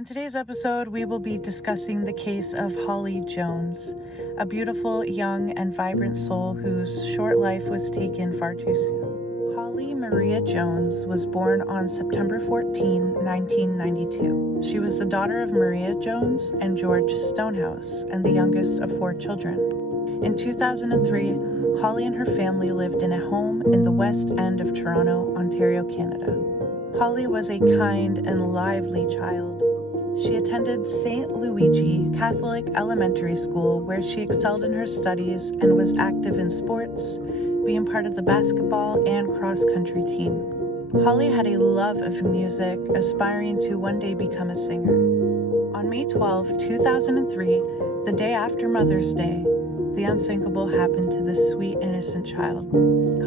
In today's episode, we will be discussing the case of Holly Jones, a beautiful, young, and vibrant soul whose short life was taken far too soon. Holly Maria Jones was born on September 14, 1992. She was the daughter of Maria Jones and George Stonehouse, and the youngest of 4 children. In 2003, Holly and her family lived in a home in the West End of Toronto, Ontario, Canada. Holly was a kind and lively child. She attended St. Luigi Catholic Elementary School, where she excelled in her studies and was active in sports, being part of the basketball and cross-country team. Holly had a love of music, aspiring to one day become a singer. On May 12, 2003, the day after Mother's Day, the unthinkable happened to this sweet, innocent child,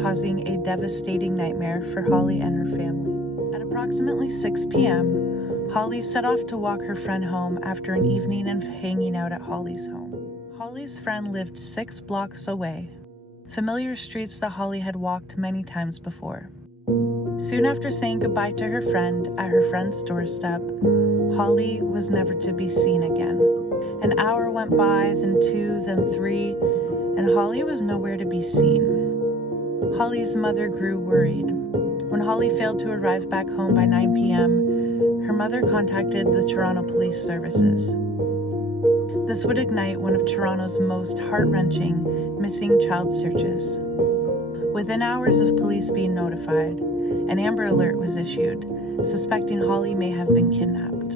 causing a devastating nightmare for Holly and her family. At approximately 6 p.m., Holly set off to walk her friend home after an evening of hanging out at Holly's home. Holly's friend lived 6 blocks away, familiar streets that Holly had walked many times before. Soon after saying goodbye to her friend at her friend's doorstep, Holly was never to be seen again. An hour went by, then 2, then 3, and Holly was nowhere to be seen. Holly's mother grew worried. When Holly failed to arrive back home by 9 p.m., her mother contacted the Toronto Police Services. This would ignite one of Toronto's most heart-wrenching missing child searches. Within hours of police being notified, an Amber Alert was issued, suspecting Holly may have been kidnapped.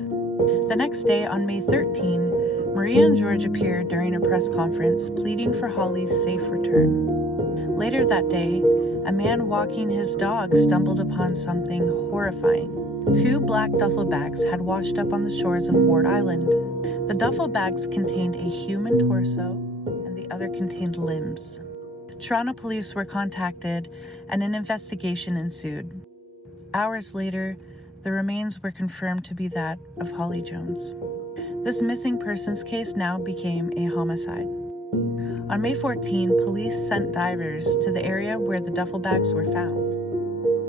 The next day, on May 13, Maria and George appeared during a press conference pleading for Holly's safe return. Later that day, a man walking his dog stumbled upon something horrifying. 2 black duffel bags had washed up on the shores of Ward Island. The duffel bags contained a human torso, and the other contained limbs. Toronto police were contacted, and an investigation ensued. Hours later, the remains were confirmed to be that of Holly Jones. This missing persons case now became a homicide. On May 14, police sent divers to the area where the duffel bags were found.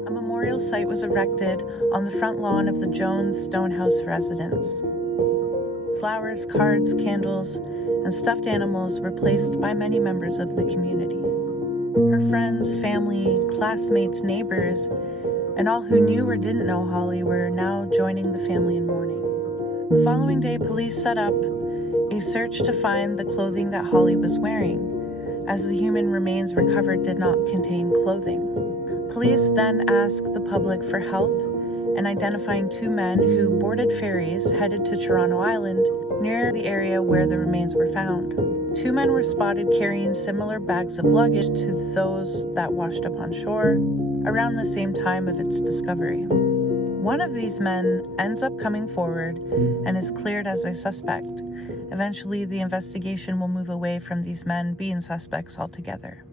A memorial site was erected on the front lawn of the Jones Stonehouse residence. Flowers, cards, candles, and stuffed animals were placed by many members of the community. Her friends, family, classmates, neighbors, and all who knew or didn't know Holly were now joining the family in mourning. The following day, police set up a search to find the clothing that Holly was wearing, as the human remains recovered did not contain clothing. Police then asked the public for help in identifying 2 men who boarded ferries headed to Toronto Island near the area where the remains were found. 2 men were spotted carrying similar bags of luggage to those that washed up on shore around the same time of its discovery. One of these men ends up coming forward and is cleared as a suspect. Eventually, the investigation will move away from these men being suspects altogether.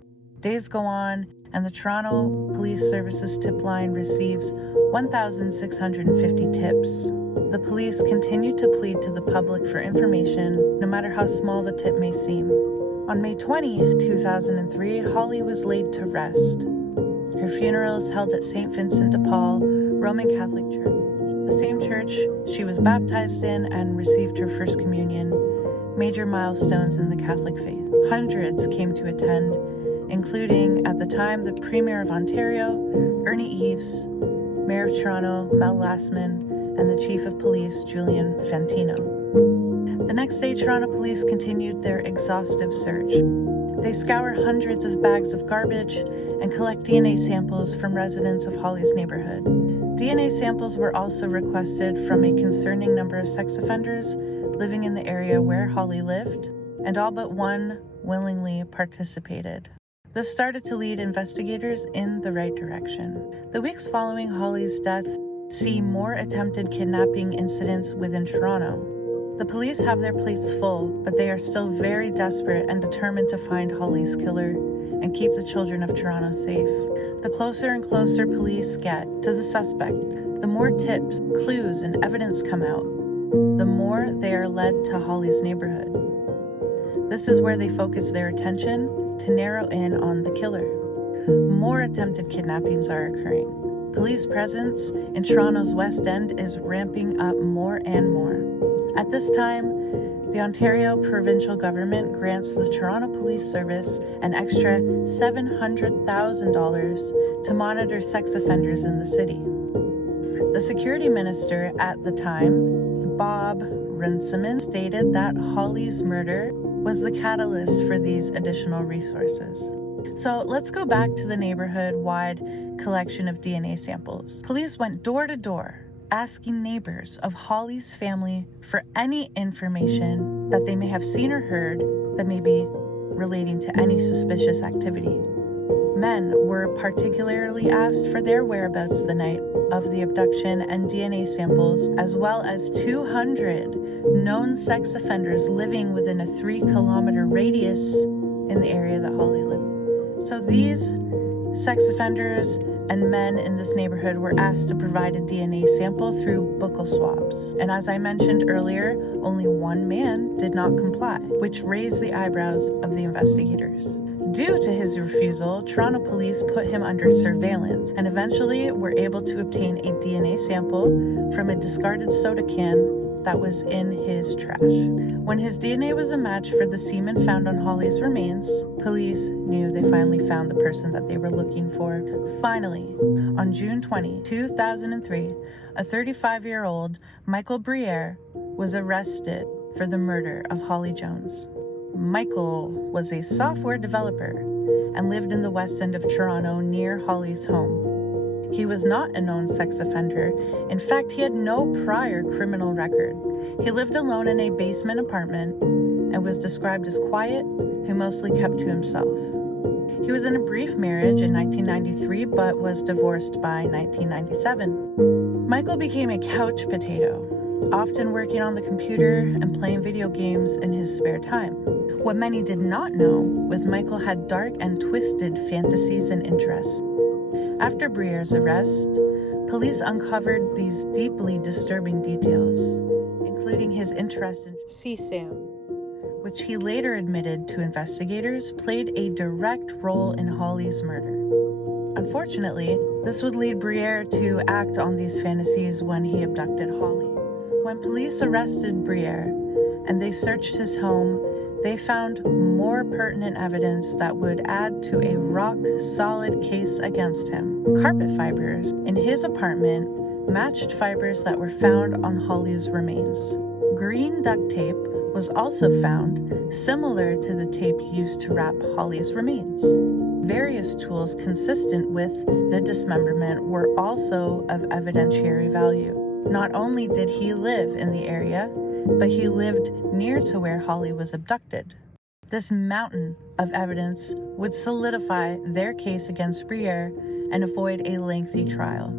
Days go on, and the Toronto Police Services tip line receives 1,650 tips. The police continue to plead to the public for information, no matter how small the tip may seem. On May 20, 2003, Holly was laid to rest. Her funeral is held at St. Vincent de Paul Roman Catholic Church, the same church she was baptized in and received her first communion, major milestones in the Catholic faith. Hundreds came to attend, including, at the time, the Premier of Ontario, Ernie Eves, Mayor of Toronto, Mel Lastman, and the Chief of Police, Julian Fantino. The next day, Toronto police continued their exhaustive search. They scour hundreds of bags of garbage and collect DNA samples from residents of Holly's neighborhood. DNA samples were also requested from a concerning number of sex offenders living in the area where Holly lived, and all but one willingly participated. This started to lead investigators in the right direction. The weeks following Holly's death see more attempted kidnapping incidents within Toronto. The police have their plates full, but they are still very desperate and determined to find Holly's killer and keep the children of Toronto safe. The closer and closer police get to the suspect, the more tips, clues, and evidence come out, the more they are led to Holly's neighborhood. This is where they focus their attention to narrow in on the killer. More attempted kidnappings are occurring. Police presence in Toronto's West End is ramping up more and more. At this time, the Ontario provincial government grants the Toronto Police Service an extra $700,000 to monitor sex offenders in the city. The security minister at the time, Bob Runciman, stated that Holly's murder was the catalyst for these additional resources. So let's go back to the neighborhood-wide collection of DNA samples. Police went door to door, asking neighbors of Holly's family for any information that they may have seen or heard that may be relating to any suspicious activity. Men were particularly asked for their whereabouts the night of the abduction and DNA samples, as well as 200 known sex offenders living within a 3-kilometer radius in the area that Holly lived in. So these sex offenders and men in this neighborhood were asked to provide a DNA sample through buccal swabs. And as I mentioned earlier, only one man did not comply, which raised the eyebrows of the investigators. Due to his refusal, Toronto police put him under surveillance and eventually were able to obtain a DNA sample from a discarded soda can that was in his trash. When his DNA was a match for the semen found on Holly's remains, police knew they finally found the person that they were looking for. Finally, on June 20, 2003, a 35-year-old Michael Briere was arrested for the murder of Holly Jones. Michael was a software developer and lived in the west end of Toronto near Holly's home. He was not a known sex offender. In fact, he had no prior criminal record. He lived alone in a basement apartment and was described as quiet, who mostly kept to himself. He was in a brief marriage in 1993, but was divorced by 1997. Michael became a couch potato, often working on the computer and playing video games in his spare time. What many did not know was Michael had dark and twisted fantasies and interests. After Briere's arrest, police uncovered these deeply disturbing details, including his interest in CSAM, which he later admitted to investigators played a direct role in Holly's murder. Unfortunately, this would lead Briere to act on these fantasies when he abducted Holly. When police arrested Briere and they searched his home, they found more pertinent evidence that would add to a rock-solid case against him. Carpet fibers in his apartment matched fibers that were found on Holly's remains. Green duct tape was also found, similar to the tape used to wrap Holly's remains. Various tools consistent with the dismemberment were also of evidentiary value. Not only did he live in the area, but he lived near to where Holly was abducted. This mountain of evidence would solidify their case against Briere and avoid a lengthy trial.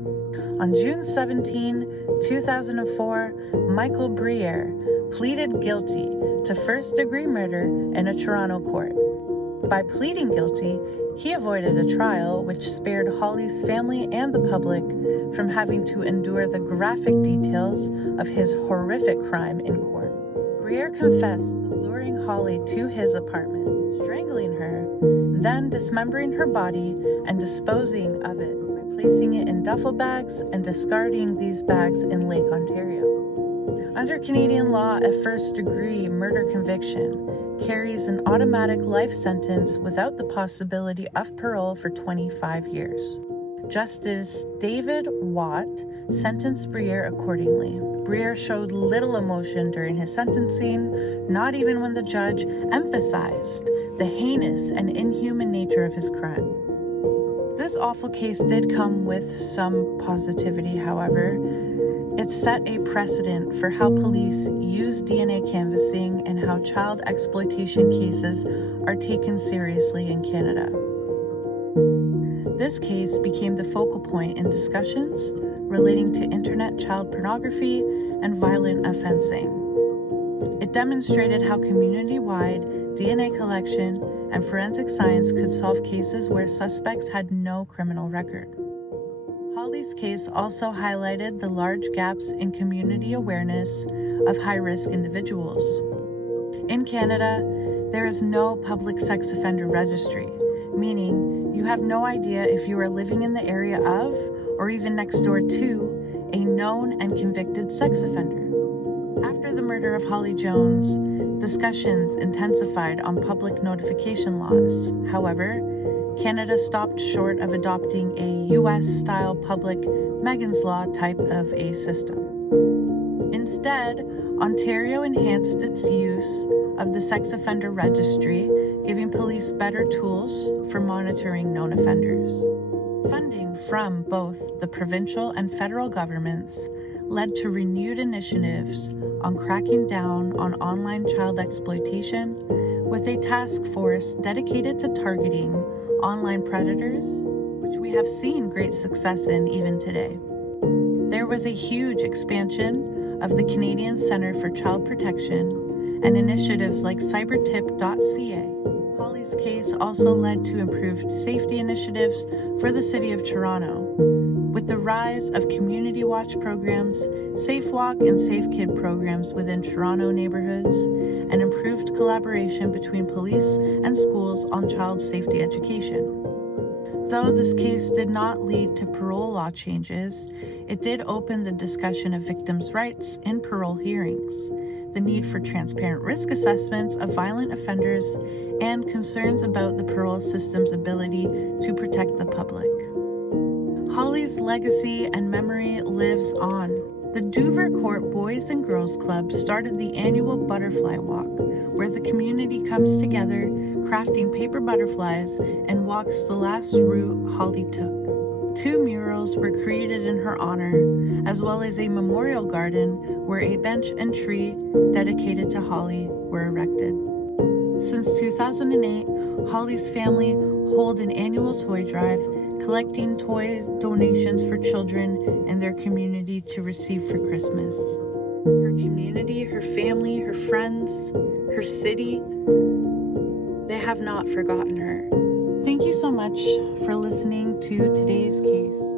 On June 17, 2004, Michael Briere pleaded guilty to first-degree murder in a Toronto court. By pleading guilty, he avoided a trial which spared Holly's family and the public from having to endure the graphic details of his horrific crime in court. Briere confessed luring Holly to his apartment, strangling her, then dismembering her body and disposing of it by placing it in duffel bags and discarding these bags in Lake Ontario. Under Canadian law, a first-degree murder conviction carries an automatic life sentence without the possibility of parole for 25 years. Justice David Watt sentenced Briere accordingly. Briere showed little emotion during his sentencing, not even when the judge emphasized the heinous and inhuman nature of his crime. This awful case did come with some positivity, however. It set a precedent for how police use DNA canvassing and how child exploitation cases are taken seriously in Canada. This case became the focal point in discussions relating to internet child pornography and violent offensing. It demonstrated how community-wide DNA collection and forensic science could solve cases where suspects had no criminal record. Holly's case also highlighted the large gaps in community awareness of high-risk individuals. In Canada, there is no public sex offender registry, meaning you have no idea if you are living in the area of, or even next door to, a known and convicted sex offender. After the murder of Holly Jones, discussions intensified on public notification laws. However, Canada stopped short of adopting a US-style public Megan's Law type of a system. Instead, Ontario enhanced its use of the sex offender registry, giving police better tools for monitoring known offenders. Funding from both the provincial and federal governments led to renewed initiatives on cracking down on online child exploitation, with a task force dedicated to targeting online predators, which we have seen great success in even today. There was a huge expansion of the Canadian Centre for Child Protection and initiatives like cybertip.ca. Holly's case also led to improved safety initiatives for the City of Toronto, with the rise of community watch programs, Safe Walk and Safe Kid programs within Toronto neighborhoods, and improved collaboration between police and schools on child safety education. Though this case did not lead to parole law changes, it did open the discussion of victims' rights in parole hearings, the need for transparent risk assessments of violent offenders, and concerns about the parole system's ability to protect the public. Holly's legacy and memory lives on. The Dovercourt Boys and Girls Club started the annual Butterfly Walk, where the community comes together, crafting paper butterflies, and walks the last route Holly took. 2 murals were created in her honor, as well as a memorial garden where a bench and tree dedicated to Holly were erected. Since 2008, Holly's family hold an annual toy drive, collecting toy donations for children in their community to receive for Christmas. Her community, her family, her friends, her city, they have not forgotten her. Thank you so much for listening to today's case.